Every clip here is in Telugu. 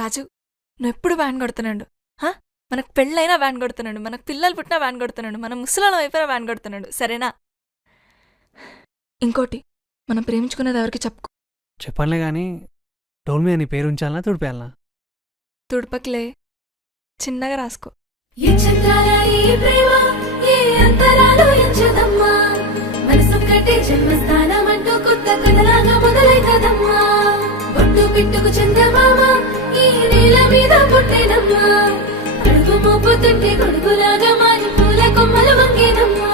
రాజు, నువ్వెప్పుడు వ్యాన్ కొడుతున్నాడు. మనకు పెళ్ళైనా వ్యాన్ కొడుతున్నాడు, మనకు పిల్లలు పుట్టినా వ్యాన్ కొడుతున్నాడు, మన ముసలాళ్ళం అయిపోయినా వ్యాన్ కొడుతున్నాడు. సరేనా? ఇంకోటి, మనం ప్రేమించుకునేది ఎవరికి చెప్పుకో. చెప్పనులే కానీ డోల్ మీద నీ పేరు ఉంచాలనా తుడిపేయాలనా? తుడపకిలే, చిన్నగా రాసుకో. పిట్టుకు చందమామ ఈ నేల మీద పుట్టేనమ్మా, అడుగు మోపుతుంటే గొడుగులాగా మారి పూల కొమ్మలు వంగేనమ్మా.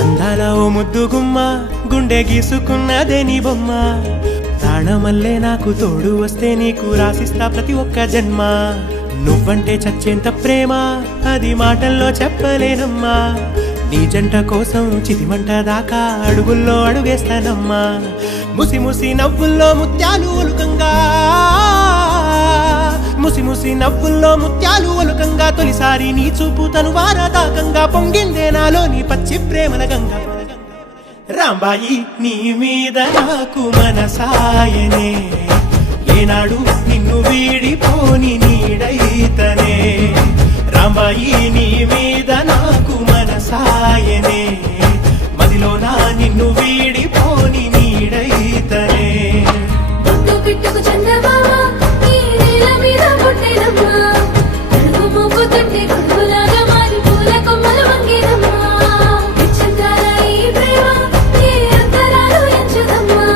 అందాల ఓ ముద్దు గుమ్మ, గుండె గీసుకున్నదే నీ బొమ్మ. ప్రాణమల్లే నాకు తోడు వస్తే నీకు రాసిస్తా ప్రతి ఒక్క జన్మ. నువ్వంటే చచ్చేంత ప్రేమ అది మాటల్లో చెప్పలేనమ్మా. నీ జంట కోసం చితిమంట దాకా అడుగుల్లో అడుగేస్తానమ్మా. ముసి ముసి నవ్వుల్లో ముత్యాలు ఒలుకంగా, ముసి ముసి నవ్వుల్లో ముత్యాలు ఒలుకంగా, తొలిసారి నీ చూపు తను వారదాకంగా పొంగిందే నాలో నీ పచ్చి ప్రేమల గంగా. రాంబాయి నీ మీద నాకు మనసాయనే, ఏనాడు నిన్ను వీడిపోని నీడైతనే. రాంబాయి నీ మీద నాకు మనసాయనే, మదిలో నా నిన్ను వీడిపోని నీడైతనే. పిట్టుకు చందమామ ఈ నేల మీద పుట్టేనమ్మా, అడుగు మోపుతుంటే గొడుగులాగా మారి పూల కొమ్మలు వంగేనమ్మా. విచిత్రాల ఈ ప్రేమ ఏ అంతరాలు ఎంచుదమ్మా,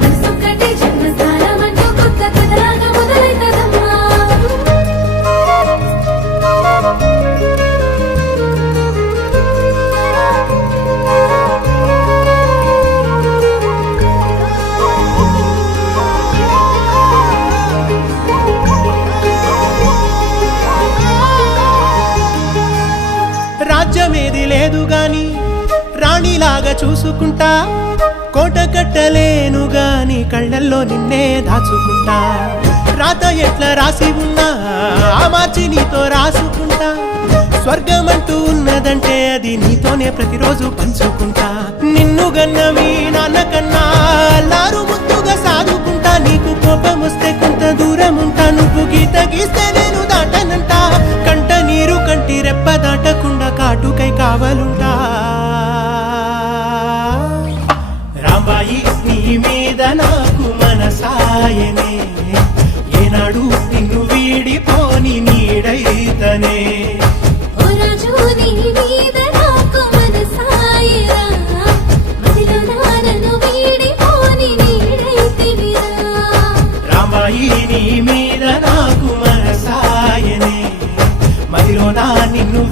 మనసొక్కటే జన్మస్థానం అంటూ కొత్త కథలాగా మొదలైతదమ్మా. రాజ్యమేది లేదు గాని రాణిలాగా చూసుకుంటా, కోట కట్టలేను గాని కళ్ళల్లో నిన్నే దాచుకుంటా. రాత ఎట్లా రాసి ఉన్నా ఆ మార్చి నీతో రాసుకుంటా. స్వర్గమంటూ ఉన్నదంటే అది నీతోనే ప్రతిరోజు పంచుకుంటా. నిన్ను గన్నవి నాన్నకన్నా అల్లారు ముద్దుగా సాదుకుంటా. నీకు కోపం వస్తే కొంత దూరం ఉంటా, నువ్వు గీత గీస్తే నేను దాటనంట. కంట నీరు కంటి రెప్ప దాటకుండా కాటుకై కావలుంటా. రాంబాయి నీ మీద నాకు మనసాయనే, ఏనాడు నిన్ను వీడిపోని నీడైతనే. ఓ రాజు నీ మీద నాకు మనసాయరా, మదిలో నా నన్ను వీడిపోని నీడైతివిరా. రాంబాయి నీ మీద నాకు మనసాయనే, మదిలో నా నిన్ను